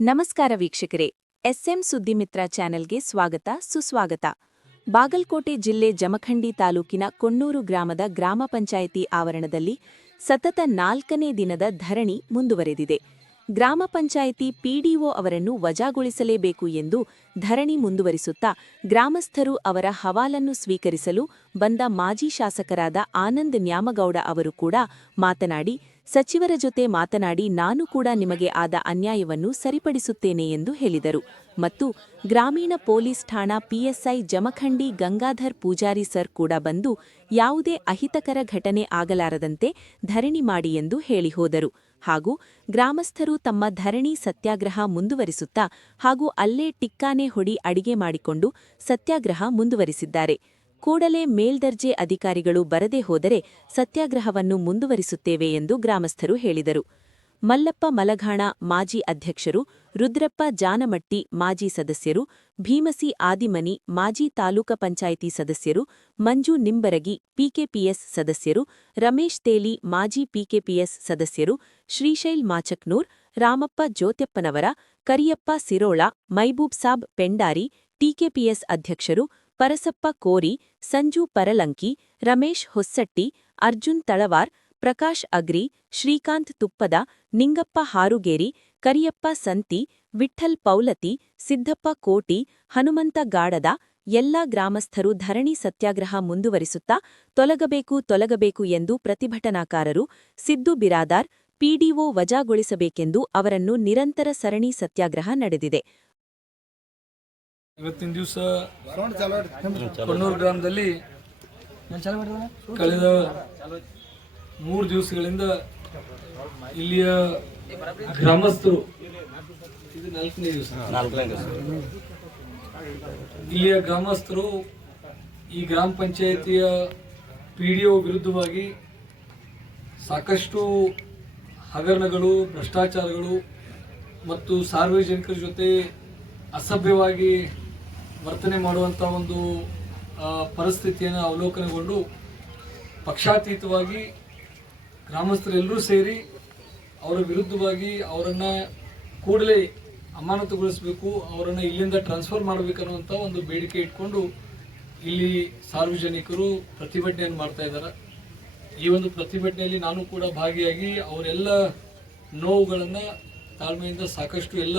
ನಮಸ್ಕಾರ ವೀಕ್ಷಕರೇ, ಎಸ್ಎಂ ಸುದ್ದಿಮಿತ್ರ ಚಾನೆಲ್ಗೆ ಸ್ವಾಗತ ಸುಸ್ವಾಗತ. ಬಾಗಲಕೋಟೆ ಜಿಲ್ಲೆ ಜಮಖಂಡಿ ತಾಲೂಕಿನ ಕೊಣ್ಣೂರು ಗ್ರಾಮದ ಗ್ರಾಮ ಪಂಚಾಯಿತಿ ಆವರಣದಲ್ಲಿ ಸತತ 4ನೇ ದಿನದ ಧರಣಿ ಮುಂದುವರೆದಿದೆ. ಗ್ರಾಮ ಪಂಚಾಯಿತಿ ಪಿಡಿಒ ಅವರನ್ನು ವಜಾಗೊಳಿಸಲೇಬೇಕು ಎಂದು ಧರಣಿ ಮುಂದುವರಿಸುತ್ತಾ ಗ್ರಾಮಸ್ಥರು ಅವರ ಹವಾಲನ್ನು ಸ್ವೀಕರಿಸಲು ಬಂದ ಮಾಜಿ ಶಾಸಕರಾದ ಆನಂದ್ ನ್ಯಾಮಗೌಡ ಅವರು ಕೂಡ ಮಾತನಾಡಿ, ಸಚಿವರ ಜೊತೆ ಮಾತನಾಡಿ ನಾನು ಕೂಡ ನಿಮಗೆ ಆದ ಅನ್ಯಾಯವನ್ನು ಸರಿಪಡಿಸುತ್ತೇನೆ ಎಂದು ಹೇಳಿದರು. ಮತ್ತು ಗ್ರಾಮೀಣ ಪೊಲೀಸ್ ಠಾಣಾ ಪಿಎಸ್ಐ ಜಮಖಂಡಿ ಗಂಗಾಧರ್ ಪೂಜಾರಿ ಸರ್ ಕೂಡ ಬಂದು ಯಾವುದೇ ಅಹಿತಕರ ಘಟನೆ ಆಗಲಾರದಂತೆ ಧರಣಿ ಮಾಡಿ ಎಂದು ಹೇಳಿ ಹೋದರು. ಹಾಗೂ ಗ್ರಾಮಸ್ಥರು ತಮ್ಮ ಧರಣಿ ಸತ್ಯಾಗ್ರಹ ಮುಂದುವರಿಸುತ್ತಾ ಹಾಗೂ ಅಲ್ಲೇ ಟಿಕ್ಕಾನೆ ಹೊಡಿ ಅಡಿಗೆ ಮಾಡಿಕೊಂಡು ಸತ್ಯಾಗ್ರಹ ಮುಂದುವರಿಸಿದ್ದಾರೆ. ಕೂಡಲೇ ಮೇಲ್ದರ್ಜೆ ಅಧಿಕಾರಿಗಳು ಬರದೇ ಹೋದರೆ ಸತ್ಯಾಗ್ರಹವನ್ನು ಮುಂದುವರಿಸುತ್ತೇವೆ ಎಂದು ಗ್ರಾಮಸ್ಥರು ಹೇಳಿದರು. ಮಲ್ಲಪ್ಪ ಮಲಘಾಣ ಮಾಜಿ ಅಧ್ಯಕ್ಷರು, ರುದ್ರಪ್ಪ ಜಾನಮಟ್ಟಿ ಮಾಜಿ ಸದಸ್ಯರು, ಭೀಮಸಿ ಆದಿಮನಿ ಮಾಜಿ ತಾಲೂಕ ಪಂಚಾಯಿತಿ ಸದಸ್ಯರು, ಮಂಜು ನಿಂಬರಗಿ ಪಿಕೆಪಿಎಸ್ ಸದಸ್ಯರು, ರಮೇಶ್ ತೇಲಿ ಮಾಜಿ ಪಿಕೆಪಿಎಸ್ ಸದಸ್ಯರು, ಶ್ರೀಶೈಲ್ ಮಾಚಕ್ನೂರ್, ರಾಮಪ್ಪ ಜ್ಯೋತ್ಯಪ್ಪನವರ, ಕರಿಯಪ್ಪ ಸಿರೋಳ, ಮೈಬೂಬ್ ಸಾಬ್ ಪೆಂಡಾರಿ ಟಿಕೆಪಿಎಸ್ ಅಧ್ಯಕ್ಷರು, ಪರಸಪ್ಪ ಕೋರಿ, ಸಂಜು ಪರಲಂಕಿ, ರಮೇಶ್ ಹೊಸ್ಸಟ್ಟಿ, ಅರ್ಜುನ್ ತಳವಾರ್, ಪ್ರಕಾಶ್ ಅಗ್ರಿ, ಶ್ರೀಕಾಂತ್ ತುಪ್ಪದ, ನಿಂಗಪ್ಪ ಹಾರುಗೇರಿ, ಕರಿಯಪ್ಪ ಸಂತಿ, ವಿಠ್ಠಲ್ ಪೌಲತಿ, ಸಿದ್ದಪ್ಪ ಕೋಟಿ, ಹನುಮಂತ ಗಾಡದ ಎಲ್ಲಾ ಗ್ರಾಮಸ್ಥರು ಧರಣಿ ಸತ್ಯಾಗ್ರಹ ಮುಂದುವರಿಸುತ್ತಾ ತೊಲಗಬೇಕು ಎಂದು ಪ್ರತಿಭಟನಾಕಾರರು ಸಿದ್ದು ಬಿರಾದಾರ್ ಪಿಡಿಒ ವಜಾಗೊಳಿಸಬೇಕೆಂದು ಅವರನ್ನು ನಿರಂತರ ಸರಣಿ ಸತ್ಯಾಗ್ರಹ ನಡೆದಿದೆ. ಇವತ್ತಿನ ದಿವಸ ಕೊಣ್ಣೂರು ಗ್ರಾಮದಲ್ಲಿ ಕಳೆದ 3 ದಿವಸಗಳಿಂದ ಇಲ್ಲಿಯ ಗ್ರಾಮಸ್ಥರು ಇದು 4ನೇ ದಿವಸ ಇಲ್ಲಿಯ ಗ್ರಾಮಸ್ಥರು ಈ ಗ್ರಾಮ ಪಂಚಾಯಿತಿಯ ಪಿಡಿಒ ವಿರುದ್ಧವಾಗಿ ಸಾಕಷ್ಟು ಹಗರಣಗಳು, ಭ್ರಷ್ಟಾಚಾರಗಳು ಮತ್ತು ಸಾರ್ವಜನಿಕರ ಜೊತೆ ಅಸಭ್ಯವಾಗಿ ವರ್ತನೆ ಮಾಡುವಂಥ ಒಂದು ಪರಿಸ್ಥಿತಿಯನ್ನು ಅವಲೋಕನಗೊಂಡು ಪಕ್ಷಾತೀತವಾಗಿ ಗ್ರಾಮಸ್ಥರೆಲ್ಲರೂ ಸೇರಿ ಅವರ ವಿರುದ್ಧವಾಗಿ ಅವರನ್ನು ಕೂಡಲೇ ಅಮಾನತುಗೊಳಿಸಬೇಕು, ಅವರನ್ನು ಇಲ್ಲಿಂದ ಟ್ರಾನ್ಸ್ಫರ್ ಮಾಡಬೇಕನ್ನುವಂಥ ಒಂದು ಬೇಡಿಕೆ ಇಟ್ಕೊಂಡು ಇಲ್ಲಿ ಸಾರ್ವಜನಿಕರು ಪ್ರತಿಭಟನೆಯನ್ನು ಮಾಡ್ತಾ ಇದ್ದಾರೆ. ಈ ಒಂದು ಪ್ರತಿಭಟನೆಯಲ್ಲಿ ನಾನು ಕೂಡ ಭಾಗಿಯಾಗಿ ಅವರೆಲ್ಲ ನೋವುಗಳನ್ನು ತಾಳ್ಮೆಯಿಂದ ಸಾಕಷ್ಟು ಎಲ್ಲ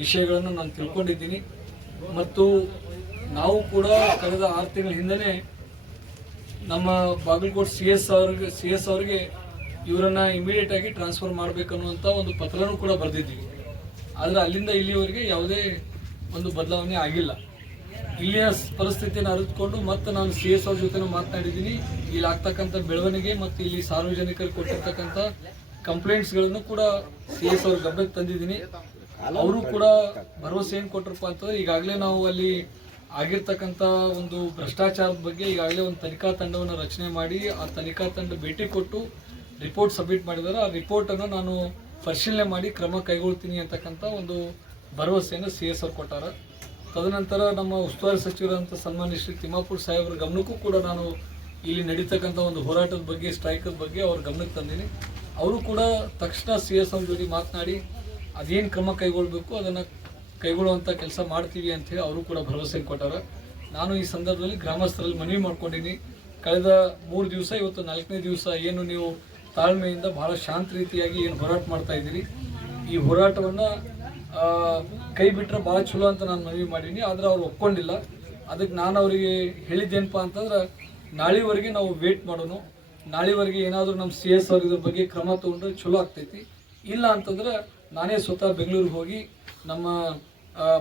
ವಿಷಯಗಳನ್ನು ನಾನು ತಿಳ್ಕೊಂಡಿದ್ದೀನಿ. ಮತ್ತು ನಾವು ಕೂಡ ಕಳೆದ 6 ತಿಂಗಳ ಹಿಂದೆ ನಮ್ಮ ಬಾಗಲಕೋಟೆ ಸಿ ಎಸ್ ಅವರಿಗೆ ಇವರನ್ನು ಇಮಿಡಿಯೇಟ್ ಆಗಿ ಟ್ರಾನ್ಸ್ಫರ್ ಮಾಡಬೇಕನ್ನುವಂಥ ಒಂದು ಪತ್ರನೂ ಕೂಡ ಬರೆದಿದ್ದೀವಿ. ಆದರೆ ಅಲ್ಲಿಂದ ಇಲ್ಲಿಯವರೆಗೆ ಯಾವುದೇ ಒಂದು ಬದಲಾವಣೆ ಆಗಿಲ್ಲ. ಇಲ್ಲಿಯ ಪರಿಸ್ಥಿತಿಯನ್ನು ಅರಿತುಕೊಂಡು ಮತ್ತೆ ನಾನು ಸಿ ಎಸ್ ಅವ್ರ ಜೊತೆ ಮಾತನಾಡಿದ್ದೀನಿ. ಇಲ್ಲಿ ಆಗ್ತಕ್ಕಂಥ ಬೆಳವಣಿಗೆ ಮತ್ತು ಇಲ್ಲಿ ಸಾರ್ವಜನಿಕರು ಕೊಟ್ಟಿರ್ತಕ್ಕಂಥ ಕಂಪ್ಲೇಂಟ್ಸ್ಗಳನ್ನು ಕೂಡ ಸಿ ಎಸ್ ಅವ್ರ ಗಮನಕ್ಕೆ ತಂದಿದ್ದೀನಿ. ಅವರು ಕೂಡ ಭರವಸೆ ಏನು ಕೊಟ್ಟರಪ್ಪ ಅಂತಂದ್ರೆ, ಈಗಾಗಲೇ ನಾವು ಅಲ್ಲಿ ಆಗಿರ್ತಕ್ಕಂಥ ಒಂದು ಭ್ರಷ್ಟಾಚಾರದ ಬಗ್ಗೆ ಈಗಾಗಲೇ ಒಂದು ತನಿಖಾ ತಂಡವನ್ನು ರಚನೆ ಮಾಡಿ ಆ ತನಿಖಾ ತಂಡ ಭೇಟಿ ಕೊಟ್ಟು ರಿಪೋರ್ಟ್ ಸಬ್ಮಿಟ್ ಮಾಡಿದ್ದಾರೆ. ಆ ರಿಪೋರ್ಟನ್ನು ನಾನು ಪರಿಶೀಲನೆ ಮಾಡಿ ಕ್ರಮ ಕೈಗೊಳ್ತೀನಿ ಅಂತಕ್ಕಂಥ ಒಂದು ಭರವಸೆಯನ್ನು ಸಿ ಎಸ್ ಅವ್ರು ಕೊಟ್ಟಾರ. ತದನಂತರ ನಮ್ಮ ಉಸ್ತುವಾರಿ ಸಚಿವರಂಥ ಸನ್ಮಾನ್ಯ ಶ್ರೀ ತಿಮ್ಮಾಪುರ ಸಾಹೇಬ್ರ ಗಮನಕ್ಕೂ ಕೂಡ ನಾನು ಇಲ್ಲಿ ನಡೀತಕ್ಕಂಥ ಒಂದು ಹೋರಾಟದ ಬಗ್ಗೆ, ಸ್ಟ್ರೈಕದ ಬಗ್ಗೆ ಅವ್ರ ಗಮನಕ್ಕೆ ತಂದೀನಿ. ಅವರು ಕೂಡ ತಕ್ಷಣ ಸಿ ಎಸ್ ಅವ್ರ ಜೊತೆ ಮಾತನಾಡಿ ಅದೇನು ಕ್ರಮ ಕೈಗೊಳ್ಳಬೇಕು ಅದನ್ನು ಕೈಗೊಳ್ಳುವಂಥ ಕೆಲಸ ಮಾಡ್ತೀವಿ ಅಂಥೇಳಿ ಅವರು ಕೂಡ ಭರವಸೆ ಕೊಟ್ಟಾರ. ನಾನು ಈ ಸಂದರ್ಭದಲ್ಲಿ ಗ್ರಾಮಸ್ಥರಲ್ಲಿ ಮನವಿ ಮಾಡ್ಕೊಂಡಿನಿ. ಕಳೆದ 3 ದಿವಸ, ಇವತ್ತು 4ನೇ ದಿವಸ ಏನು ನೀವು ತಾಳ್ಮೆಯಿಂದ ಬಹಳ ಶಾಂತ ರೀತಿಯಾಗಿ ಏನು ಹೋರಾಟ ಮಾಡ್ತಾ ಇದ್ದೀರಿ, ಈ ಹೋರಾಟವನ್ನು ಕೈ ಬಿಟ್ಟರೆ ಭಾಳ ಚಲೋ ಅಂತ ನಾನು ಮನವಿ ಮಾಡೀನಿ. ಆದರೆ ಅವ್ರು ಒಪ್ಕೊಂಡಿಲ್ಲ. ಅದಕ್ಕೆ ನಾನು ಅವರಿಗೆ ಹೇಳಿದ್ದೇನಪ್ಪ ಅಂತಂದ್ರೆ, ನಾಳೆವರೆಗೆ ನಾವು ವೇಟ್ ಮಾಡೋಣ. ನಾಳೆವರೆಗೆ ಏನಾದರೂ ನಮ್ಮ ಸಿ ಎಸ್ ಅವ್ರ ಇದ್ರ ಬಗ್ಗೆ ಕ್ರಮ ತೊಗೊಂಡ್ರೆ ಚಲೋ ಆಗ್ತೈತಿ. ಇಲ್ಲ ಅಂತಂದ್ರೆ ನಾನೇ ಸ್ವತಃ ಬೆಂಗಳೂರಿಗೆ ಹೋಗಿ ನಮ್ಮ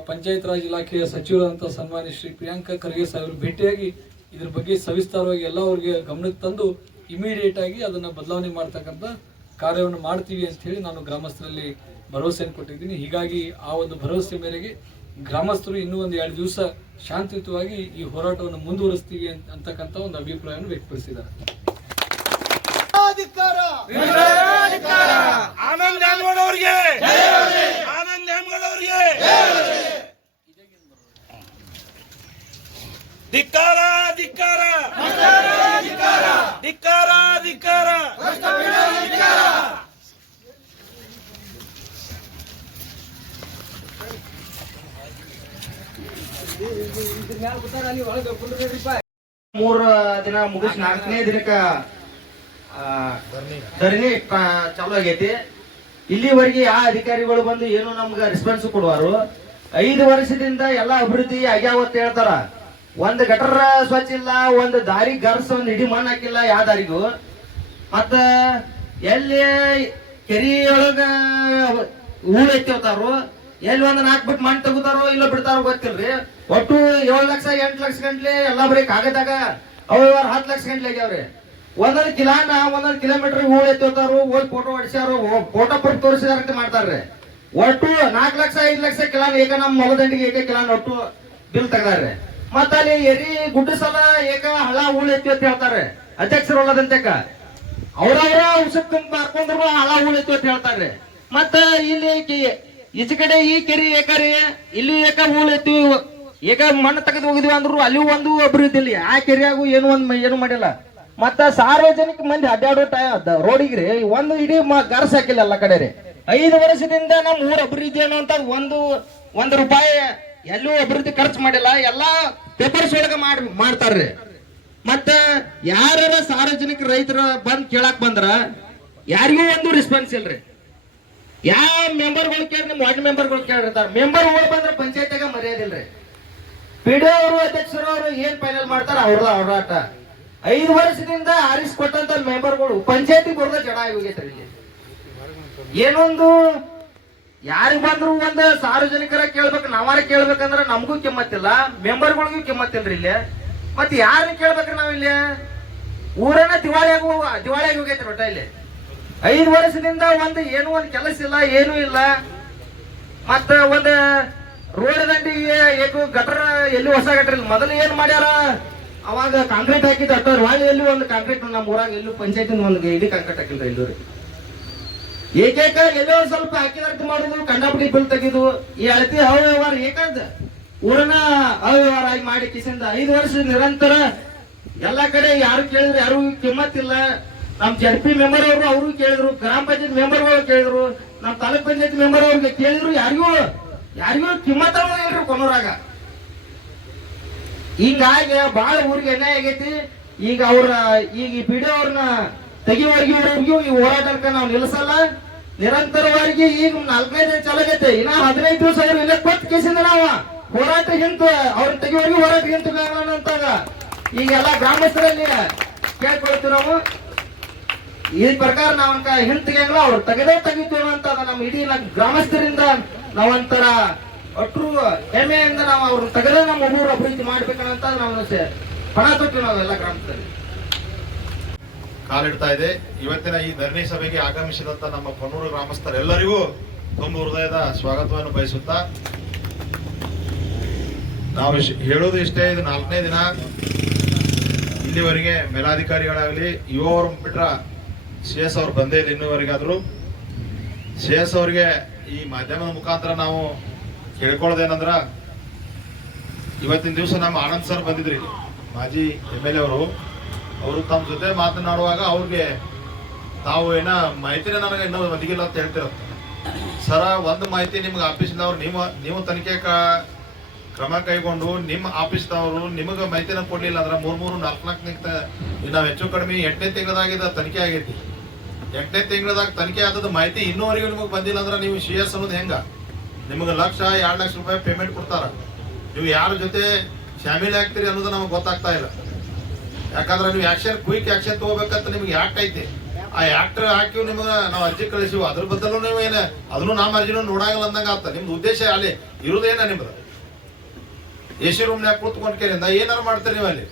ಪಂಚಾಯತ್ ರಾಜ್ ಇಲಾಖೆಯ ಸಚಿವರಾದಂಥ ಸನ್ಮಾನ್ಯ ಶ್ರೀ ಪ್ರಿಯಾಂಕ ಖರ್ಗೆ ಸಾಹೇಬರು ಭೇಟಿಯಾಗಿ ಇದ್ರ ಬಗ್ಗೆ ಸವಿಸ್ತಾರವಾಗಿ ಎಲ್ಲ ಅವ್ರಿಗೆ ಗಮನಕ್ಕೆ ತಂದು ಇಮಿಡಿಯೇಟ್ ಆಗಿ ಅದನ್ನು ಬದಲಾವಣೆ ಮಾಡ್ತಕ್ಕಂಥ ಕಾರ್ಯವನ್ನು ಮಾಡ್ತೀವಿ ಅಂಥೇಳಿ ನಾನು ಗ್ರಾಮಸ್ಥರಲ್ಲಿ ಭರವಸೆಯನ್ನು ಕೊಟ್ಟಿದ್ದೀನಿ. ಹೀಗಾಗಿ ಆ ಒಂದು ಭರವಸೆ ಮೇರೆಗೆ ಗ್ರಾಮಸ್ಥರು ಇನ್ನೂ ಒಂದು 2 ದಿವಸ ಶಾಂತಿಯುತವಾಗಿ ಈ ಹೋರಾಟವನ್ನು ಮುಂದುವರಿಸ್ತೀವಿ ಅಂತಕ್ಕಂಥ ಒಂದು ಅಭಿಪ್ರಾಯವನ್ನು ವ್ಯಕ್ತಪಡಿಸಿದ್ದಾರೆ. ಆನಂದ್ ನ್ಯಾಮಗೌಡ ಅವರಿಗೆ, ಆನಂದ್ ನ್ಯಾಮಗೌಡ ಅವರಿಗೆ ಧಿಕ್ಕಾರ ಧಿಕ್ಕಾರ ಧಿಕ್ಕಾರ ಧಿಕ್ಕಾರ. ಮೂರು ದಿನ ಮುಗಿಸಿ 4ನೇ ದಿನಕ್ಕ ಧರಣಿ ಚಾಲು ಆಗೈತಿ. ಇಲ್ಲಿವರೆಗೆ ಆ ಅಧಿಕಾರಿಗಳು ಬಂದು ಏನು ನಮ್ಗ ರೆಸ್ಪಾನ್ಸ್ ಕೊಡುವಾರು. 5 ವರ್ಷದಿಂದ ಎಲ್ಲಾ ಅಭಿವೃದ್ಧಿ ಆಗ್ಯಾವತ್ತ ಹೇಳ್ತಾರ. ಒಂದ್ ಗಟರ ಸ್ವಚ್ಛ ಇಲ್ಲ, ಒಂದ್ ದಾರಿ ಗರ್ಸ್ ಒಂದ್ ಇಡೀ ಮಣ್ಣು ಹಾಕಿಲ್ಲ ಯಾವ ದಾರಿಗೂ. ಮತ್ತ ಎಲ್ಲಿ ಕೆರಿಯೊಳಗ ಹೂಳ್ ಎತ್ತಿರ್ತಾರು, ಎಲ್ಲಿ ಒಂದ್ 4 ಬಿಟ್ಟು ಮಣ್ಣು ತಗೋತಾರೋ ಇಲ್ಲ ಬಿಡ್ತಾರೋ ಗೊತ್ತಿಲ್ರಿ. ಒಟ್ಟು 7 ಲಕ್ಷ 8 ಲಕ್ಷ ಗಂಟ್ಲೆ ಎಲ್ಲಾ ಬರೀ ಕಾಗದಾಗ ಅವ 10 ಲಕ್ಷ ಗಂಟ್ಲೆ ಆಗ್ಯಾವ್ರಿ. ಒಂದೊಂದ್ ಕಿಲಾನ ಒಂದೊಂದ್ ಕಿಲೋಮೀಟರ್ ಹೂಳ್ ಎತ್ತಿರ್ತಾರು, ಹೋಗಿ ಫೋಟೋ ಹೊಡಿಸ್ಯಾರು, ಫೋಟೋ ಪುಟ್ ತೋರಿಸಿದಾರಂತೆ ಮಾಡ್ತಾರ್ರಿ. ಒಟ್ಟು 4 ಲಕ್ಷ 5 ಲಕ್ಷ ಕಿಲಾನ್ ಏಕ ನಮ್ಮ ಮೊಲದಂಡಿಗೆ ಏಕ ಕಿಲಾನ್ ಒಟ್ಟು ಬಿಲ್ ತೆಗ್ದಾರ್ರಿ. ಮತ್ತ ಅಲ್ಲಿ ಎರಿ ಗುಡ್ಡ ಸಲ ಏಕ ಹಳ ಹೂಳ್ ಎತ್ತಿ ಅಂತ ಹೇಳ್ತಾರೆ ಅಧ್ಯಕ್ಷರು ಅಲ್ಲದಂತೆಕ. ಅವ್ರವ್ರ ಉಸುಕ್ ಮಾರ್ಕೊಂಡ್ರು ಹಳ ಹೂಳ್ ಎತ್ತಿ ಅಂತ ಹೇಳ್ತಾರ್ರಿ. ಮತ್ತ ಇಲ್ಲಿ ಈಚೆ ಕಡೆ ಈ ಕೆರಿ ಏಕರಿ ಇಲ್ಲಿ ಏಕ ಹೂಳ್ ಎತ್ತಿ ಏಕ ಮಣ್ಣು ತೆಗೆದು ಹೋಗಿದ್ವಿ ಅಂದ್ರು ಅಲ್ಲಿ ಒಂದು ಅಭಿವೃದ್ಧಿ ಇಲ್ಲ. ಆ ಕೆರಿಯಾಗೂ ಏನು ಮಾಡಿಲ್ಲ. ಮತ್ತ ಸಾರ್ವಜನಿಕ ಮಂದಿ ಅಡ್ಡಾಡೋ ರೋಡಿಗ್ರಿ ಒಂದು ಇಡೀ ಗರ್ಸ್ ಹಾಕಿಲ್ಲ ಎಲ್ಲ ಕಡೆ ರೀ. 5 ವರ್ಷದಿಂದ ನಮ್ಮ ಊರ ಅಭಿವೃದ್ಧಿ ಅನ್ನುವಂತ ಒಂದು ರೂಪಾಯಿ ಎಲ್ಲೂ ಅಭಿವೃದ್ಧಿ ಖರ್ಚು ಮಾಡಿಲ್ಲ. ಎಲ್ಲಾ ಪೇಪರ್ಸ್ ಒಳಗ ಮಾಡ್ತಾರ್ರಿ. ಮತ್ತ ಯಾರ ಸಾರ್ವಜನಿಕ ರೈತರ ಬಂದ್ ಕೇಳಾಕ್ ಬಂದ್ರ ಯಾರಿಗೂ ಒಂದು ರೆಸ್ಪಾನ್ಸ್ ಇಲ್ರಿ. ಯಾವ ಮೆಂಬರ್ಗಳು ಕೇಳಿ ನಿಮ್ ವಾರ್ಡ್ ಮೆಂಬರ್ಗಳು ಕೇಳಿರ್ತಾರ. ಮೆಂಬರ್ ಓಡ್ ಬಂದ್ರ ಪಂಚಾಯತ್ಯಾಗ ಮರ್ಯಾದಿಲ್ರಿ. ಪಿಡಿಒ ಅವರು ಅಧ್ಯಕ್ಷರು ಅವರು ಏನ್ ಫೈನಲ್ ಮಾಡ್ತಾರ ಅವ್ರದ ಹೋರಾಟ. 5 ವರ್ಷದಿಂದ ಆರಿಸ್ಕೊಟ್ಟಂತ ಮೆಂಬರ್ಗಳು ಪಂಚಾಯತಿ ಬರೋದ ಜಡ ಹೋಗೈತ್ರಿ. ಇಲ್ಲಿ ಏನೊಂದು ಯಾರಿಗ್ ಬಂದ್ರು ಒಂದ್ ಸಾರ್ವಜನಿಕರ ಕೇಳ್ಬೇಕು, ನಾವಾರ ಕೇಳ್ಬೇಕಂದ್ರ ನಮಗೂ ಕಿಮ್ಮತ್ತಿಲ್ಲ, ಮೆಂಬರ್ಗಳಿಗೂ ಕಿಮ್ಮತ್ತಿಲ್ರಿ ಇಲ್ಲಿ. ಮತ್ ಯಾರನ್ನ ಕೇಳ್ಬೇಕ್ರಿ ನಾವಿಲ್ಲಿ? ಊರನ್ನ ದಿವಾಳಿಯಾಗಿ ಹೋಗೈತ್ರಿ ಒಟ್ಟ ಇಲ್ಲಿ. 5 ವರ್ಷದಿಂದ ಏನೂ ಒಂದ್ ಕೆಲಸ ಇಲ್ಲ, ಏನೂ ಇಲ್ಲ. ಮತ್ತ ಒಂದ್ ರೋಡ್ ದಂಡಿಗೆ ಗಟರ ಎಲ್ಲಿ ಹೊಸ ಗಟರ್ ಇಲ್ಲ. ಮೊದಲು ಏನ್ ಮಾಡ್ಯಾರ ಅವಾಗ ಕಾಂಕ್ರೀಟ್ ಹಾಕಿದ್ ಅಟ್ಟವ್ರು ಹೊಳ್ಳಿ ಎಲ್ಲಿ ಒಂದು ಕಾಂಕ್ರೀಟ್ ನಮ್ಮ ಊರಾಗ ಎಲ್ಲೂ ಪಂಚಾಯತಿ ಒಂದು ಇಡೀ ಕಾಂಕ್ರೀಟ್ ಹಾಕಿಲ್ರಿ ಎಲ್ಲೂ ರೀ. ಏಕೈಕ ಎಲ್ಲೋ ಸ್ವಲ್ಪ ಹಾಕಿದಾರ್ಥ ಮಾಡುದು, ಕಂಡಾಪಟ್ಟಿ ಬಿಲ್ ತೆಗಿದು ಈ ಅಳತಿ ಅವ್ಯವಹಾರ ಏಕಾದ ಊರನ್ನ ಅವ್ಯವಹಾರ ಆಗಿ ಮಾಡಿ ಕಿಸಿಂದ 5 ವರ್ಷ ನಿರಂತರ ಎಲ್ಲಾ ಕಡೆ ಯಾರು ಕೇಳಿದ್ರು ಯಾರು ಕಿಮ್ಮತ್ತಿಲ್ಲ. ನಮ್ ಜಡ್ಪಿ ಮೆಂಬರ್ ಅವರು ಅವರು ಕೇಳಿದ್ರು, ಗ್ರಾಮ ಪಂಚಾಯತ್ ಮೆಂಬರ್ಗಳು ಕೇಳಿದ್ರು, ನಮ್ ತಾಲೂಕ್ ಪಂಚಾಯತ್ ಮೆಂಬರ್ ಅವ್ರಿಗೆ ಕೇಳಿದ್ರು, ಯಾರಿಗೂ ಕಿಮ್ಮತ್ತ ಇಲ್ರಿ ಕೊನೂರಾಗ. ಹಿಂಗಾಗಿ ಬಾಳ ಊರಿಗೆ ಅನ್ಯಾಯ ಆಗೈತಿ. ಈಗ ಈಗ ಈ ಪಿಡಿಒ ಅವ್ರನ್ನ ತೆಗಿವರ್ಗಿವರೆಗೂ ಈ ಹೋರಾಟಕ್ಕೆ ನಾವು ನಿಲ್ಲಿಸಲ್ಲ. ನಿರಂತರವಾಗಿ ಈಗ 4ನೇ ದಿನ ಚಾಲಾಗೈತೆ. ಇನ್ನ 15 ದಿವಸ ಅವ್ರು ಇಲ್ಲ ಕೊಟ್ಟು ಕೇಸಿಂದ ನಾವು ಹೋರಾಟ ಅವ್ರನ್ನ ತೆಗಿವರೆಗೂ ಹೋರಾಟ ಅಂತಾಗ ಈಗೆಲ್ಲ ಗ್ರಾಮಸ್ಥರಲ್ಲಿ ಕೇಳ್ಕೊಳ್ತೀವಿ ನಾವು. ಈ ಪ್ರಕಾರ ನಾವಂತ ಹಿಂತಿಗೆಲ್ಲ ಅವ್ರು ತೆಗಿತೀವಿ ಅಂತ ನಮ್ಮ ಇಡೀ ಗ್ರಾಮಸ್ಥರಿಂದ ನಾವಂತರ ಒಟ್ಟರು ಹೆಮ್ಮೆಯಿಂದ ನಾವು ಅವ್ರನ್ನ ತೆಗೆದೇ ನಮ್ಮ ಊರು ಅಭಿವೃದ್ಧಿ ಮಾಡ್ಬೇಕಂತ ನಾವು ಪಣ ತೊಟ್ಟು ನಾವೆಲ್ಲ ಗ್ರಾಮಸ್ಥರಲ್ಲಿ ಕಾಲಿಡ್ತಾ ಇದೆ. ಇವತ್ತಿನ ಈ ಧರಣಿ ಸಭೆಗೆ ಆಗಮಿಸಿದಂತ ನಮ್ಮ ಕೊಣ್ಣೂರು ಗ್ರಾಮಸ್ಥರೆಲ್ಲರಿಗೂ ತುಂಬ ಹೃದಯದ ಸ್ವಾಗತವನ್ನು ಬಯಸುತ್ತಾ ನಾವು ಹೇಳೋದು ಇಷ್ಟೇ. ಇದು 4ನೇ ದಿನ. ಇಲ್ಲಿವರೆಗೆ ಮೇಲಾಧಿಕಾರಿಗಳಾಗಲಿ ಯುವವರು ಬಿಟ್ರ CS ಅವ್ರು ಬಂದೇ ಇಲ್ಲ ಇನ್ನೂವರೆಗಾದ್ರು. CS ಅವ್ರಿಗೆ ಈ ಮಾಧ್ಯಮದ ಮುಖಾಂತರ ನಾವು ಕೇಳ್ಕೊಳ್ಳೋದೇನಂದ್ರ, ಇವತ್ತಿನ ದಿವಸ ನಮ್ಮ ಆನಂದ್ ಸರ್ ಬಂದಿದ್ರಿ, ಮಾಜಿ MLA ಅವರು ತಮ್ಮ ಜೊತೆ ಮಾತನಾಡುವಾಗ ಅವ್ರಿಗೆ ತಾವು ಮಾಹಿತಿನ ನನಗೆ ಇನ್ನೂ ಒದಗಿಲ್ಲ ಅಂತ ಹೇಳ್ತಿರತ್ತ. ಸರ, ಒಂದು ಮಾಹಿತಿ ನಿಮ್ಗೆ ಆಫೀಸ್ನವ್ರು ನೀವು ತನಿಖೆ ಕ್ರಮ ಕೈಗೊಂಡು ನಿಮ್ಮ ಆಫೀಸ್ನವರು ನಿಮಗೆ ಮಾಹಿತಿನ ಕೊಡ್ಲಿಲ್ಲ ಅಂದ್ರೆ 3-4 ನಾವು ಹೆಚ್ಚು ಕಡಿಮೆ 8ನೇ ತಿಂಗಳದಾಗ ತನಿಖೆ ಆಗೈತಿ. 8ನೇ ತಿಂಗಳದಾಗ ತನಿಖೆ ಆದದ ಮಾಹಿತಿ ಇನ್ನೂವರೆಗೂ ನಿಮಗೆ ಬಂದಿಲ್ಲ ಅಂದ್ರೆ ನೀವು CS ಅನ್ನೋದು ಹೆಂಗ? ನಿಮಗೆ 1 ಲಕ್ಷ 2 ಲಕ್ಷ ರೂಪಾಯಿ ಪೇಮೆಂಟ್ ಕೊಡ್ತಾರ, ನೀವು ಯಾರ ಜೊತೆ ಶಾಮೀಲ್ ಆಗ್ತೀರಿ ಅನ್ನೋದು ನಮಗೆ ಗೊತ್ತಾಗ್ತಾ ಇಲ್ಲ. ಯಾಕಂದ್ರೆ ನೀವು ಕ್ವಿಕ್ ಆಕ್ಷನ್ ತಗೋಬೇಕಂತ ನಿಮ್ಗೆ ಆಕ್ಟ್ ಐತಿ. ಆ ಆಕ್ಟ್ ಹಾಕಿ ನಿಮ್ಗೆ ನಾವು ಅರ್ಜಿ ಕಳಿಸಿವು, ಅದ್ರ ಬದಲು ನೀವು ಅದನ್ನು ನಮ್ಮ ಅರ್ಜಿನೂ ನೋಡಾಗಲ್ಲ ಅಂದಂಗ ಆಗ್ತದೆ. ನಿಮ್ದು ಉದ್ದೇಶ ಅಲ್ಲಿ ಇರುವುದೇನ? ನಿಮ್ದು AC ರೂಮ್ನ್ಯಾಗ ಕೂತ್ಕೊಂಡ್ ಕೇಳಿಂದ ಏನಾರು ಮಾಡ್ತೀರಿ ನೀವು ಅಲ್ಲಿ?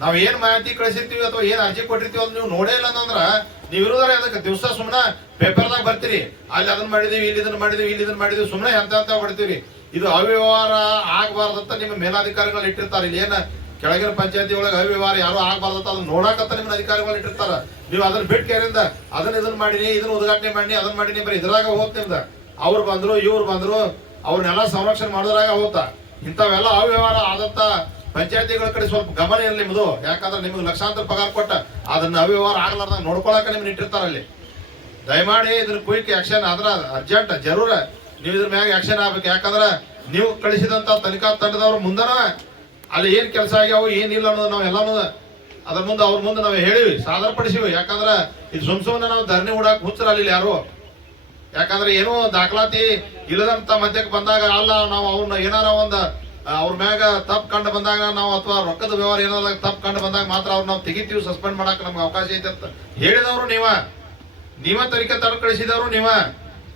ನಾವ್ ಏನ್ ಮಾಹಿತಿ ಕಳಿಸಿರ್ತೀವಿ ಅಥವಾ ಏನ್ ಅರ್ಜಿ ಕೊಟ್ಟಿರ್ತೀವಿ ಅದು ನೀವು ನೋಡೇ ಇಲ್ಲ ಅಂದ್ರ ನೀವು ಇರೋದ್ರೆ ಅದಕ್ಕೆ ದಿವಸ ಸುಮ್ಮನೆ ಪೇಪರ್ದಾಗ ಬರ್ತೀರಿ, ಅಲ್ಲಿ ಅದನ್ನ ಮಾಡಿದೀವಿ, ಇಲ್ಲಿ ಇದನ್ನ ಮಾಡಿದೀವಿ ಸುಮ್ಮನೆ ಎಂತ ಹೊಡ್ತೀವಿ. ಇದು ಅವ್ಯವಹಾರ ಆಗಬಾರ್ದಂತ ನಿಮ್ಮ ಮೇಲಾಧಿಕಾರಿಗಳು ಇಟ್ಟಿರ್ತಾರೆ. ಇಲ್ಲಿ ಏನ ಕೆಳಗಿನ ಪಂಚಾಯತಿ ಒಳಗೆ ಅವ್ಯವಹಾರ ಯಾರು ಆಗಬಾರ್ದಂತ ಅದನ್ನ ನೋಡಕತ್ತ ನಿಮ್ಮ ಅಧಿಕಾರಿಗಳು ಇಟ್ಟಿರ್ತಾರ. ನೀವು ಅದನ್ನ ಬಿಟ್ಟು ಕೇರಿಂದ ಇದನ್ನ ಮಾಡಿನಿ, ಇದನ್ನ ಉದ್ಘಾಟನೆ ಮಾಡಿ, ಅದನ್ನ ಮಾಡಿನಿ, ಬರೀ ಇದ್ರಾಗ ಹೋಗ್ತ ನಿಮ್ದ. ಅವ್ರು ಬಂದ್ರು ಇವ್ರು ಬಂದ್ರು ಅವ್ರನ್ನೆಲ್ಲ ಸಂರಕ್ಷಣೆ ಮಾಡೋದ್ರಾಗ ಹೋಗ್ತಾ. ಇಂಥವೆಲ್ಲ ಅವ್ಯವಹಾರ ಆದಂತ ಪಂಚಾಯತಿಗಳ ಕಡೆ ಸ್ವಲ್ಪ ಗಮನ ಇರಲಿ ನಿಮ್ದು. ಯಾಕಂದ್ರೆ ನಿಮ್ಗೆ ಲಕ್ಷಾಂತರ ಪಗಾರ ಕೊಟ್ಟ ಅದನ್ನ ಅವ್ಯವಹಾರ ಆಗ್ಲಾರ್ದಂಗ ನೋಡ್ಕೊಳಕ ನಿಮ್ಗೆ ಇಟ್ಟಿರ್ತಾರ ಅಲ್ಲಿ. ದಯಮಾಡಿ ಇದ್ರ ಕ್ವಿಕ್ ಆಕ್ಷನ್ ಆದ್ರ ಅರ್ಜೆಂಟ್ ಜರೂರ ನೀವು ಇದ್ರ ಮ್ಯಾಗ ಆಕ್ಷನ್ ಆಗ್ಬೇಕು. ಯಾಕಂದ್ರ ನೀವು ಕಳಿಸಿದಂತ ತನಿಖಾ ತಂಡದವ್ರ ಮುಂದನ ಅಲ್ಲಿ ಏನ್ ಕೆಲಸ ಆಗ್ಯಾವ ಏನಿಲ್ಲ ಅನ್ನೋದು ನಾವು ಎಲ್ಲಾನು ಅದ್ರ ಮುಂದೆ ಅವ್ರ ಮುಂದೆ ನಾವು ಹೇಳಿವಿ, ಸಾದರ ಪಡಿಸಿವಿ. ಯಾಕಂದ್ರೆ ಇದು ಸುಮ್ನೆ ನಾವು ಧರಣಿ ಹುಡಾಕ್ ಹುಚ್ಚರಲ್ಲಿ ಯಾರು. ಯಾಕಂದ್ರೆ ಏನೋ ದಾಖಲಾತಿ ಇಲ್ಲದಂತ ಮಧ್ಯಕ್ಕೆ ಬಂದಾಗ ಅಲ್ಲ ನಾವು ಅವ್ರನ್ನ ಏನಾರ ಒಂದ್ ಅವ್ರ ಮ್ಯಾಗ ತಪ್ಪು ಕಂಡು ಬಂದಾಗ ನಾವು ಅಥವಾ ರೊಕ್ಕದ ವ್ಯವಹಾರ ಏನಾರ ತಪ್ಪು ಕಂಡು ಬಂದಾಗ ಮಾತ್ರ ಅವ್ರು ನಾವು ತೆಗಿತೀವಿ, ಸಸ್ಪೆಂಡ್ ಮಾಡಕ್ ನಮ್ಗೆ ಅವಕಾಶ ಐತೆ ಅಂತ ಹೇಳಿದವರು ನೀವ ತನಿಖೆ ತಡ ಕಳಿಸಿದವರು ನೀವ.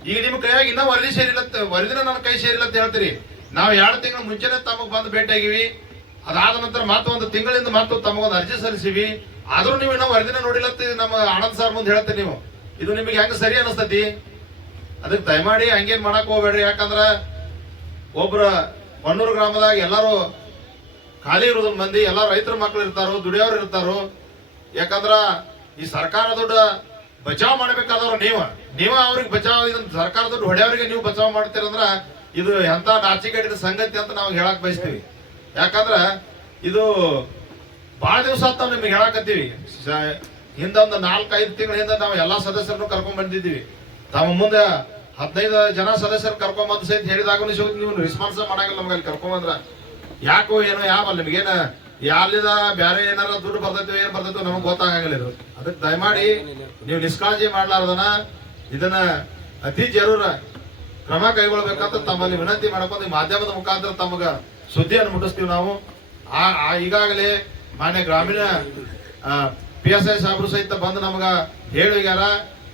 ಈಗ ನಿಮ್ ಕೈಯಾಗ ಇನ್ನೂ ವರದಿ ಸೇರಿಲ್ಲ, ವರದಿನ ನನ್ನ ಕೈ ಸೇರಿಲ್ಲ ಅಂತ ಹೇಳ್ತೀರಿ. ನಾವು 2 ತಿಂಗಳ ಮುಂಚೆನೆ ತಮಗ್ ಬಂದು ಭೇಟಿಯಾಗಿವಿ. ಅದಾದ ನಂತರ ಮತ್ತೊಂದು ತಿಂಗಳಿಂದ ಮತ್ತೆ ತಮಗೊಂದು ಅರ್ಜಿ ಸಲ್ಲಿಸಿವಿ. ಆದ್ರೂ ನೀವು ಇನ್ನೂ ವರದಿನ ನೋಡಿಲ್ಲ ನಮ್ಮ ಆನಂದ್ ಸರ್ ಮುಂದೆ ಹೇಳ್ತೀರಿ. ನೀವು ಇದು ನಿಮಗೆ ಹೆಂಗ ಸರಿ ಅನಿಸ್ತತಿ? ಅದಕ್ಕೆ ದಯಮಾಡಿ ಹಂಗೇನ್ ಮಾಡಕ್ ಹೋಗ್ಬೇಡ್ರಿ. ಯಾಕಂದ್ರ ಒಬ್ರ ಹೊನ್ನೂರು ಗ್ರಾಮದಾಗ ಎಲ್ಲಾರು ಖಾಲಿ ಇರೋದ್ ಮಂದಿ, ಎಲ್ಲ ರೈತರ ಮಕ್ಳು ಇರ್ತಾರೋ, ದುಡಿಯೋರು ಇರ್ತಾರೋ. ಯಾಕಂದ್ರ ಈ ಸರ್ಕಾರ ದುಡ್ಡು ಬಚಾವ್ ಮಾಡ್ಬೇಕಾದವ್ರು ನೀವ ಅವ್ರಿಗೆ ಬಚಾವ್, ಇದನ್ನ ಸರ್ಕಾರ ದುಡ್ಡು ಹೊಡೆಯವ್ರಿಗೆ ನೀವು ಬಚಾವ್ ಮಾಡ್ತೀರಂದ್ರ ಇದು ಎಂತ ನಾಚಿಕೆಟ್ಟಿನ ಸಂಗತಿ ಅಂತ ನಾವು ಹೇಳಕ್ ಬಯಸ್ತೀವಿ. ಯಾಕಂದ್ರ ಇದು ಬಹಳ ದಿವಸ ಅಂತ ನಾವು ನಿಮ್ಗೆ ಹೇಳಕತ್ತೀವಿ. ಹಿಂದೊಂದು 4-5 ತಿಂಗಳ ಹಿಂದೆ ನಾವು ಎಲ್ಲಾ ಸದಸ್ಯರನ್ನು ಕರ್ಕೊಂಡ್ ಬಂದಿದ್ದೀವಿ. ತಮ್ಮ ಮುಂದೆ 15 ಜನ ಸದಸ್ಯರು ಕರ್ಕೊಂಬಂದು ಸಹಿತ ಹೇಳಿದಾಗ ನೀವು ರೆಸ್ಪಾನ್ಸ್ ಮಾಡಂಗಿಲ್ಲ. ನಮ್ಗೆ ಅಲ್ಲಿ ಕರ್ಕೊಂಬಂದ್ರ ಯಾಕೋ ಏನೋ ಯಾವಲ್ಲ ನಿಮ್ಗೇನ ಯಾಲಿದ ಬ್ಯಾರೆ ಏನಾರ ದುಡ್ಡು ಬರ್ತೈತೋ ಏನ್ ಬರ್ತೈತೋ ನಮಗ್ ಗೊತ್ತಾಗಂಗಿಲ್ಲ ಇದು. ಅದಕ್ಕೆ ದಯಮಾಡಿ ನೀವು ನಿಷ್ಕಾಳಜಿ ಮಾಡ್ಲಾರ್ದನ ಇದನ್ನ ಅತಿ ಜರೂರ ಕ್ರಮ ಕೈಗೊಳ್ಬೇಕಂತ ತಮ್ಮಲ್ಲಿ ವಿನಂತಿ ಮಾಡ್ಕೊಂಡು ಈ ಮಾಧ್ಯಮದ ಮುಖಾಂತರ ತಮಗ ಸುದ್ದಿಯನ್ನು ಮುಟ್ಟಿಸ್ತೀವಿ ನಾವು. ಈಗಾಗಲೇ ಮಾನ್ಯ ಗ್ರಾಮೀಣ PSI ಸಾಹೇಬ್ರು ಸಹಿತ ಬಂದು ನಮಗ ಹೇಳಿಗ್ಯಾರ,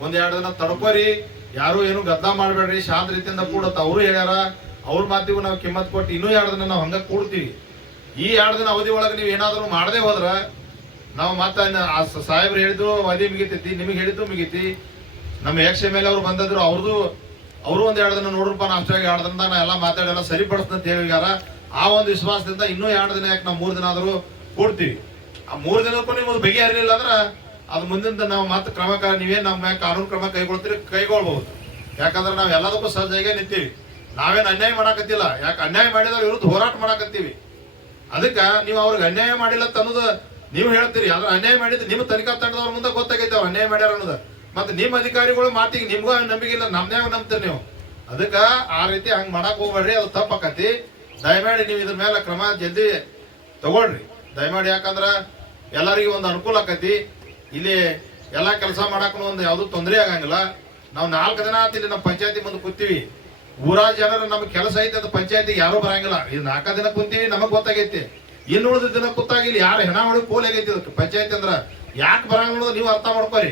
1-2 ದಿನ ತಡ್ಕೋರಿ, ಯಾರು ಏನು ಗದ್ದಲ ಮಾಡ್ಬೇಡ್ರಿ, ಶಾಂತ ರೀತಿಯಿಂದ ಕೂಡತ್ತ ಅವರು ಹೇಳ್ಯಾರ. ಅವ್ರ ಮಾತಿಗೂ ನಾವು ಕಿಮ್ಮತ್ ಕೊಟ್ಟು ಇನ್ನೂ 2 ದಿನ ನಾವು ಹಂಗ ಕೂಡ್ತೀವಿ. ಈ 2 ದಿನ ಅವಧಿ ಒಳಗೆ ನೀವು ಏನಾದ್ರು ಮಾಡದೆ ಹೋದ್ರ ನಾವು ಮತ್ತೆ ಸಾಹೇಬ್ರು ಹೇಳಿದ್ರು ಅವಧಿ ಮುಗಿತೈತಿ, ನಿಮಗೆ ಹೇಳಿದ್ದು ಮುಗಿತಿ. ನಮ್ಮ XML ಅವ್ರು ಬಂದಿದ್ರು, ಅವರು 1-2 ದಿನ ನೋಡ್ರಪ್ಪ, ನಾ ಅಷ್ಟಾಗಿ 2 ದಿನದ ನಾ ಎಲ್ಲ ಮಾತಾಡೆಲ್ಲ ಸರಿಪಡಿಸ್ತಂತ ಹೇಳಿಗಾರ. ಆ ಒಂದು ವಿಶ್ವಾಸದಿಂದ ಇನ್ನೂ 2 ದಿನ ಯಾಕೆ ನಾವು 3 ದಿನ ಆದ್ರೂ ಕೂಡ್ತೀವಿ. ಆ 3 ದಿನಕ್ಕೂ ನಿಮ್ಮದು ಬಗೆಹರಿಲಿಲ್ಲ ಅಂದ್ರ ಅದು ಮುಂದಿನ ನಾವು ಮತ್ತೆ ನೀವೇನ್ ನಮ್ಮ ಮ್ಯಾಗ ಕಾನೂನು ಕ್ರಮ ಕೈಗೊಳ್ಬಹುದು. ಯಾಕಂದ್ರೆ ನಾವ್ ಎಲ್ಲದಕ್ಕೂ ಸಜ್ಜಾಗೆ ನಿಂತೀವಿ. ನಾವೇನ್ ಅನ್ಯಾಯ ಮಾಡಾಕತ್ತಿಲ್ಲ. ಯಾಕೆ ಅನ್ಯಾಯ ಮಾಡಿದವ್ರ ವಿರುದ್ಧ ಹೋರಾಟ ಮಾಡಾಕತ್ತೀವಿ. ಅದಕ್ಕ ನೀವು ಅವ್ರಿಗೆ ಅನ್ಯಾಯ ಮಾಡಿಲ್ಲ ಅನ್ನೋದು ನೀವು ಹೇಳ್ತೀರಿ. ಅದ್ರ ಅನ್ಯಾಯ ಮಾಡಿದ್ರೆ ನಿಮ್ಮ ತನಿಖಾ ತಂಡದವ್ರ ಮುಂದೆ ಗೊತ್ತಾಗೈತೆ ಅವ್ರು ಅನ್ಯಾಯ ಮಾಡ್ಯಾರ ಅನ್ನೋದು. ಮತ್ತೆ ನಿಮ್ಮ ಅಧಿಕಾರಿಗಳು ಮಾತಿಗೆ ನಿಮ್ಗೂ ನಂಬಿಕೆ ಇಲ್ಲ, ನಮ್ನ್ಯಾಗ ನಂಬ್ತೀರಿ ನೀವು. ಅದಕ್ಕ ಆ ರೀತಿ ಹಂಗ್ ಮಾಡಕ್ ಹೋಗ್ಬೇಡ್ರಿ, ಅದು ತಪ್ಪಾಕತಿ. ದಯಮಾಡಿ ನೀವು ಇದ್ರ ಮೇಲೆ ಕ್ರಮ ಜಲ್ದಿ ತಗೊಳ್ರಿ ದಯಮಾಡಿ. ಯಾಕಂದ್ರ ಎಲ್ಲರಿಗೂ ಒಂದು ಅನುಕೂಲ ಆಕತಿ. ಇಲ್ಲಿ ಎಲ್ಲಾ ಕೆಲಸ ಮಾಡಾಕ ಒಂದು ಯಾವ್ದು ತೊಂದರೆ ಆಗಂಗಿಲ್ಲ. ನಾವು 4 ದಿನ ಆತ ಇಲ್ಲಿ ನಮ್ಮ ಪಂಚಾಯತಿ ಮುಂದೆ ಕೂತೀವಿ. ಊರಾ ಜನರು ನಮ್ಗೆ ಕೆಲಸ ಐತೆ ಅದು ಪಂಚಾಯತಿಗೆ ಯಾರು ಬರಂಗಿಲ್ಲ. ಇದು 4 ದಿನ ಕುಂತೀವಿ, ನಮಗ್ ಗೊತ್ತಾಗೈತಿ. ಇನ್ನು ಉಳಿದ ದಿನ ಕೂತಾಗ ಇಲ್ಲಿ ಯಾರು ಹೆಣ ಹೊಡಿ ಪೋಲ್ ಆಗೈತಿ ಅದಕ್ಕೆ ಪಂಚಾಯತಿ ಅಂದ್ರ ಯಾಕೆ ಬರಂಗಿಲ್ಲ ಅನ್ನೋದು ನೀವು ಅರ್ಥ ಮಾಡ್ಕೋರಿ.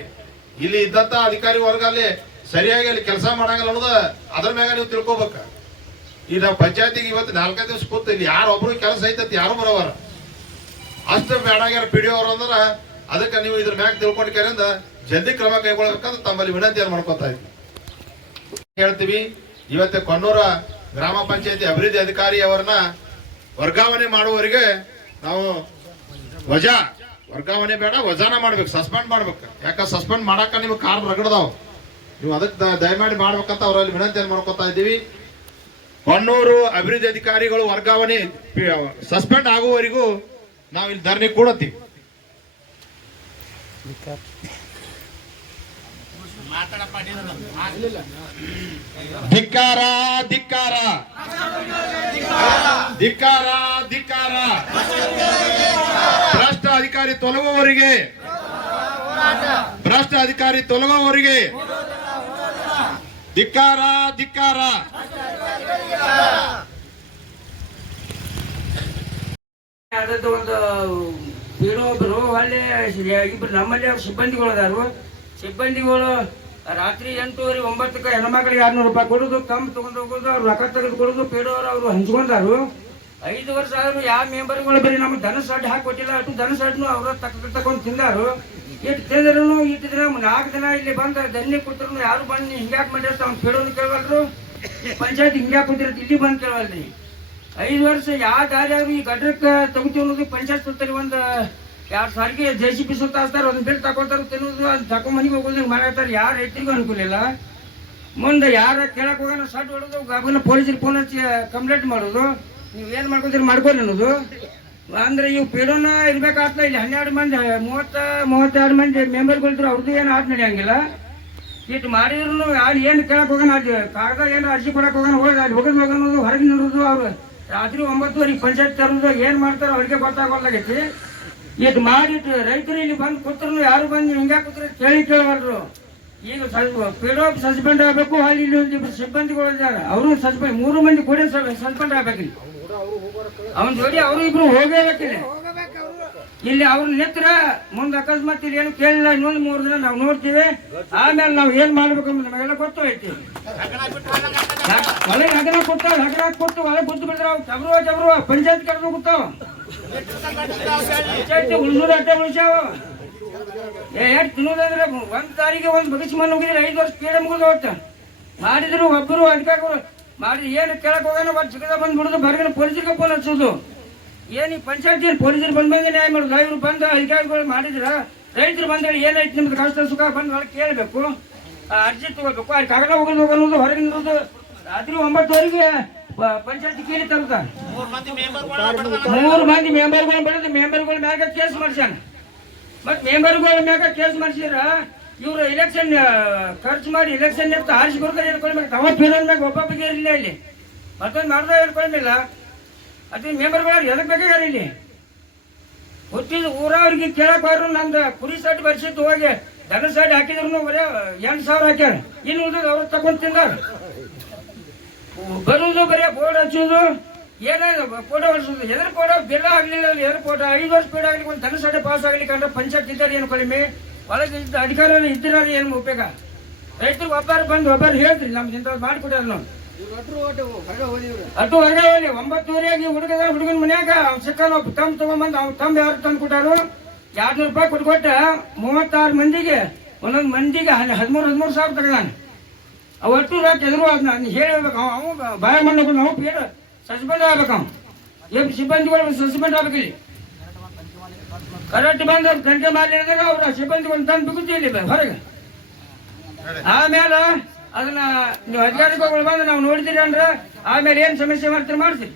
ಇಲ್ಲಿ ಇದ್ದಂತ ಅಧಿಕಾರಿ ವರ್ಗ ಅಲ್ಲಿ ಸರಿಯಾಗಿ ಅಲ್ಲಿ ಕೆಲಸ ಮಾಡಂಗಿಲ್ಲ ಅನ್ನೋದು ಅದ್ರ ಮ್ಯಾಗ ನೀವು ತಿಳ್ಕೊಬೇಕ. ಈ ನಾವು ಪಂಚಾಯತಿಗೆ ಇವತ್ತು 4 ದಿವಸ ಕೂತು ಇಲ್ಲಿ ಯಾರೊಬ್ರು ಕೆಲಸ ಐತತಿ ಯಾರು ಬರೋವಾರ ಅಷ್ಟು ಬೇಡಾಗ್ಯಾರ PDO ಅವ್ರು ಅಂದ್ರ. ಅದಕ್ಕೆ ನೀವು ಇದ್ರ ಮ್ಯಾಗ ತಿಳ್ಕೊಂಡಿದ್ದರಿಂದ ಜಲ್ದಿ ಕ್ರಮ ಕೈಗೊಳ್ಬೇಕಂತ ತಮ್ಮಲ್ಲಿ ವಿನಂತಿಯನ್ನು ಮಾಡ್ಕೊತಾ ಇದ್ವಿ ಹೇಳ್ತೀವಿ. ಇವತ್ತು ಕೊಣ್ಣೂರ ಗ್ರಾಮ ಪಂಚಾಯತಿ ಅಭಿವೃದ್ಧಿ ಅಧಿಕಾರಿ ಅವರನ್ನ ವರ್ಗಾವಣೆ ಮಾಡುವವರಿಗೆ ನಾವು ವರ್ಗಾವಣೆ ಬೇಡ, ವಜಾನ ಮಾಡ್ಬೇಕು, ಸಸ್ಪೆಂಡ್ ಮಾಡ್ಬೇಕು. ಯಾಕ ಸಸ್ಪೆಂಡ್ ಮಾಡಾಕ ನಿಮ್ಗೆ ಕಾರಣ ರಗಡದಾವ್. ನೀವು ಅದಕ್ಕೆ ದಯಮಾಡಿ ಮಾಡ್ಬೇಕಂತ ಅವರಲ್ಲಿ ವಿನಂತಿಯನ್ನು ಮಾಡ್ಕೊತಾ ಇದ್ದೀವಿ. ಕೊಣ್ಣೂರು ಅಭಿವೃದ್ಧಿ ಅಧಿಕಾರಿಗಳು ವರ್ಗಾವಣೆ ಸಸ್ಪೆಂಡ್ ಆಗುವವರೆಗೂ ನಾವು ಇಲ್ಲಿ ಧರಣಿ ಕೂಡತ್ತೀವಿ. ಧಿಕ್ಕಾರ ಧಿಕ್ಕಾರ ಧಿಕ್ಕಾರ ಧಿಕ್ಕಾರ. ಭ್ರಷ್ಟ ಅಧಿಕಾರಿ ತೊಲಗುವವರಿಗೆ ಧಿಕ್ಕಾರ ಧಿಕ್ಕಾರ. ಅದದ್ದು ಒಂದು ಒಬ್ಬರು ಅಲ್ಲಿ ಇಬ್ರು ನಮ್ಮಲ್ಲಿ ಅವ್ರ ಸಿಬ್ಬಂದಿಗಳು ಅದಾರು. ಸಿಬ್ಬಂದಿಗಳು ರಾತ್ರಿ 8:30-9ಕ್ಕೆ ಹೆಣ್ಮಕ್ಳಿಗೆ 600 ರೂಪಾಯಿ ಕೊಡೋದು, ಕಮ್ಮಿ ತಗೊಂಡು ಹೋಗೋದು, ಅವ್ರು ರೊಕ್ಕ ತೆಗೆದು ಕೊಡೋದು. ಪೇಡೋರು ಅವರು ಹಂಚ್ಕೊಂಡಾರು. 5 ವರ್ಷ ಆದ್ರೂ ಯಾವ ಮೆಂಬರ್ಗಳು ಬರೀ ನಮ್ಗೆ ಧನ ಸಡ್ಡು ಹಾಕಿ ಕೊಟ್ಟಿಲ್ಲ. ಅಷ್ಟು ಧನ ಸಡ್ನು ಅವ್ರ ತಗೊಂಡು ತಿಂದಾರು. ಇಟ್ಟು ತಿಂದ್ರು ಇಟ್ಟು ದಿನ 4 ದಿನ ಇಲ್ಲಿ ಬಂದ ಧನ್ಯ ಕೂತ್ರು ಯಾರು ಬಂದು ಹಿಂಗ್ಯಾಕೆ ಮಾಡಿರ್ತ ಅವ್ನು ಪೇಡೋನು ಕೇಳವಲ್ರು, ಪಂಚಾಯತ್ ಹಿಂಗ್ಯಾಕೆ ಕೂತಿರತ್ತೆ ಇಲ್ಲಿ ಬಂದು ಕೇಳವಲ್ರಿ. 5 ವರ್ಷ ಯಾವ ದಾರಿ ಆದ್ರೂ ಈ ಗಡ್ರಕ್ಕೆ ತಗೋತೀವಿ ಅನ್ನೋದು ಪಂಚಾಯತ್ ಸುತ್ತಲ್ಲಿ ಒಂದು 2 ಸಾರಿಗೆ JCB ಸುತ್ತ ಹಾಸ್ತಾರೆ, ಒಂದು ಬಿಲ್ ತಗೋತಾರ ತಿನ್ನೋದು, ಅದು ತಗೊಂಡ್ ಮನೆಗೆ ಹೋಗೋದು ಮಾಡಾಕ್ತಾರೆ. ಯಾರು ರೈತರಿಗೂ ಅನುಕೂಲ ಇಲ್ಲ. ಮುಂದೆ ಯಾರ ಕೇಳಕ್ ಹೋಗೋಣ ಸಡ್ ಹೊಡೋದು, ಗಬನ ಪೊಲೀಸರಿಗೆ ಫೋನ್ ಹಚ್ಚಿ ಕಂಪ್ಲೇಂಟ್ ಮಾಡೋದು. ನೀವು ಏನು ಮಾಡ್ಕೋತೀರಿ ಮಾಡ್ಕೊಳ್ಳಿ ಅನ್ನೋದು. ಅಂದ್ರೆ ಇವು ಪೀಡೋನ ಇರ್ಬೇಕಾಗ್ತದೆ. ಇಲ್ಲಿ 12 ಮಂದಿ 32 ಮಂದಿ ಮೆಂಬರ್ಗಳಿದ್ರು, ಅವ್ರದ್ದು ಏನು ಆದ್ ನಡೆಯಂಗಿಲ್ಲ. ಇಟ್ಟು ಮಾಡಿದ್ರು ಅಲ್ಲಿ ಏನು ಕೇಳಕ್ ಹೋಗೋಣ, ಅದು ಕಾಗದ ಏನು ಅರ್ಜಿ ಕೊಡಕ್ ಹೋಗೋಣ, ಅಲ್ಲಿ ಹೋಗೋದು ಹೊರಗೆ ನೋಡೋದು, ಅವ್ರು ರಾತ್ರಿ 9:30 ಪಂಚಾಯತ್ ತರೋದು ಏನು ಮಾಡ್ತಾರೋ ಅವ್ರಿಗೆ ಗೊತ್ತಾಗೋದಾಗೈತಿ. ಇದು ಮಾಡಿಟ್ಟು ರೈತರು ಇಲ್ಲಿ ಬಂದು ಕೂತ್ರು ಯಾರು ಬಂದು ಹಿಂಗೆ ಕೂತ್ರೆ ಕೇಳವಲ್ರು. ಈಗ ಪಿಡೋ ಸಸ್ಪೆಂಡ್ ಆಗಬೇಕು. ಅಲ್ಲಿ ಇಲ್ಲಿ ಒಂದಿಬ್ಬರು ಸಿಬ್ಬಂದಿಗಳು ಇದ್ದಾರೆ, ಅವರು ಸಸ್ಪೆಂಡ್ 3 ಮಂದಿ ಕೂಡ ಸಸ್ಪೆಂಡ್ ಆಗ್ಬೇಕಿಲ್ಲ. ಅವನ ಜೋಡಿ ಅವರು ಇಬ್ರು ಹೋಗಬೇಕಿಲ್ಲ. ಇಲ್ಲಿ ಅವ್ರ ನಿತ್ರ ಮುಂದೆ ಅಕಸ್ಮಾತ್ ಇಲ್ಲಿ ಏನು ಕೇಳಿಲ್ಲ, ಇನ್ನೊಂದು 3 ದಿನ ನಾವು ನೋಡ್ತೀವಿ. ಆಮೇಲೆ ನಾವು ಏನ್ ಮಾಡ್ಬೇಕು ಅಂತ ನಮಗೆಲ್ಲ ಗೊತ್ತು ಐತಿ. ಒಳಗೆ ಹಗರ ಕೊಡ್ತಾವ, ಹಗರ ಕೊಟ್ಟು ಒಳಗೆ ಬುದ್ದು ಬಿಡ್ತಾವ. ಜಬರುವ ಪಂಚಾಯತ್ ಕರೆದು ಗೊತ್ತಾವ. ಪಂಚಾಯತಿ ಉಳಿಸೋದು ಅಟ್ಟೆ ಉಳಿಸಾವ. ಎಷ್ಟು ತಿನ್ನೋದಂದ್ರೆ 1 ತಾರೀಕಿಗೆ ಒಂದು ಬಗಸಿ ಮಣ್ಣು ಹೋಗಿದ್ರೆ 5 ವರ್ಷ ಪೀಡೆ ಮುಗಿದು ಹೋಗ್ತ ಮಾಡಿದ್ರು. ಒಬ್ಬರು ಅಧಿಕಾರಿಗಳು ಮಾಡಿ ಏನು ಕೇಳಕ್ ಹೋಗೋಣ ಒಂದು ಚಿಕ್ಕದ ಬಂದು ಬಿಡೋದು, ಹೊರಗಿನ ಪೊಲೀಸರಿಗೆ ಫೋನ್ ಹಚ್ಚೋದು. ಏನು ಈ ಪಂಚಾಯತಿ ಪೊಲೀಸರು ಬಂದಂಗೆ ನ್ಯಾಯ ಮಾಡೋದು. ಇವ್ರು ಬಂದ ಅಧಿಕಾರಿಗಳು ಮಾಡಿದ್ರ ರೈತರು ಬಂದೇಳಿ ಏನೈತಿ ನಿಮ್ದು ಕಷ್ಟ ಸುಖ ಬಂದು ಒಳಗೆ ಕೇಳಬೇಕು, ಅರ್ಜಿ ತಗೋಬೇಕು. ಅಲ್ಲಿ ಕಾಗದ ಹೋಗೋದು ಅನ್ನೋದು ಹೊರಗೆ ನಿಲ್ಲೋದು. ರಾತ್ರಿ 9:00ವರೆಗೆ ಪಂಚಾಯತಿ ಕೇಳಿ ತರ್ತಾರೆ. 3 ಮಂದಿ ಮೆಂಬರ್ಗಳು ಬೆಳೆದು ಮೆಂಬರ್ಗಳ ಮ್ಯಾಗ ಕೇಸ್ ಮಾಡ್ಸ್ಯಾನ. ಮತ್ತು ಮೆಂಬರ್ಗಳ ಮ್ಯಾಗ ಕೇಸ್ ಮಾಡಿಸಿದ್ರ ಇವರು ಎಲೆಕ್ಷನ್ ಖರ್ಚು ಮಾಡಿ ಎಲೆಕ್ಷನ್ ಇರ್ತಾ ಆರಿಸಿ ಕೊಡ್ತಾರೆ. ಹೇಳ್ಕೊಳ್ಬೇಕು ಅವ ಫಿರೋನ್ ಮ್ಯಾಗ ಒಬ್ಬೊಬ್ಬಗೆ ಇರಲಿಲ್ಲ. ಇಲ್ಲಿ ಮತ್ತೊಂದು ಮಾಡ್ದ ಹೇಳ್ಕೊಳ್ಮಿಲ್ಲ. ಅದೇ ಮೆಂಬರ್ಗಳು ಎದಕ್ಕೆ ಬೇಕಾಗ್ಯಾರ ಇಲ್ಲಿ ಹುಟ್ಟಿದ ಊರವ್ರಿಗೆ ಕೇಳಕ್ ಬಾರು. ನಮ್ದು ಕುರಿ ಸೈಡ್ ಬರ್ಸಿದ್ದು ಹೋಗಿ ದನ ಸೈಡ್ ಹಾಕಿದ್ರು ಬರೀ 8,000 ಹಾಕ್ಯಾರ. ಇನ್ನು ಉಳಿದ ಅವ್ರು ತಗೊಂಡ್ ತಿಂದಾರ. ಬರುವುದು ಬರೀ ಬೋರ್ಡ್ ಹಚ್ಚೋದು, ಏನಾದ್ರು ಫೋಟೋ ಹೊಡ್ಸೋದು. ಎದ್ರ ಫೋಟೋ ಬಿಲ್ ಆಗ್ಲಿಲ್ಲ, ಎದ್ರ ಫೋಟೋ 5 ವರ್ಷ ಪೀಡ್ ಆಗ್ಲಿಕ್ಕೆ ಒಂದು ದನ ಸೈಡ್ ಪಾಸ್ ಆಗ್ಲಿಕ್ಕೆ ಅಂದ್ರೆ ಪಂಚಾಯತ್ ಇದ್ದಾರೆ ಏನು ಕಡಿಮೆ, ಒಳಗೆ ಅಧಿಕಾರ ಇದ್ದೀರ ಏನು ಉಪಯೋಗ. ರೈತರು ಒಬ್ಬರು ಬಂದು ಒಬ್ಬರು ಹೇಳ್ರಿ ನಮ್ಗೆ ಇಂಥದ್ದು ಮಾಡಿಕೊಡ್ಯಾರ ನಾವು. ಅಟ್ಟು ಹೊರಗೆ ಹೋಗಿ 9:30 ಹುಡುಗನ ಮನ್ಯಾಗ ಸಿಕ್ಕಾನ ತಮ್ಮ ತಗೊಂಬಂದು ಅವ್ನು ತಮ್ಮ ಯಾರು ತಂದು ಕೊಟ್ಟಾರು. 200 ರೂಪಾಯಿ ಕೊಟ್ಟ 36 ಮಂದಿಗೆ ಒಂದೊಂದು ಮಂದಿಗೆ 13,000 ಸಾವಿರ ತಗದಾನ. ಅವಟ್ಟು ರಾಕ್ ಎದುರು ಅದನ್ನ ಹೇಳ್ಬೇಕು. ಅವ ಬಾಯ ಮಾಡ್ಬೇಕು. ನಾವು ಪೀಡ ಸಸ್ಪೆಂಡ್ ಆಗ್ಬೇಕು. ಅವ್ನು ಸಿಬ್ಬಂದಿಗಳು ಸಸ್ಪೆಂಡ್ ಆಗ್ಬೇಕಿಲ್ಲಿ. ಕರೆಕ್ಟ್ ಬಂದು ತನಿಖೆ ಮಾಡಲಿಲ್ಲ ಅವ್ರ ಸಿಬ್ಬಂದಿಗಳು ತಂದು ಬಿಗುತ್ತಿ ಇಲ್ಲಿ ಹೊರಗೆ. ಆಮೇಲೆ ಅದನ್ನ ನೀವು ಅಧಿಕಾರಿಗಳು ಬಂದು ನಾವು ನೋಡಿದಿರಿ ಅಂದ್ರೆ ಆಮೇಲೆ ಏನು ಸಮಸ್ಯೆ ಮಾಡ್ತೀರಿ ಮಾಡ್ತೀರಿ.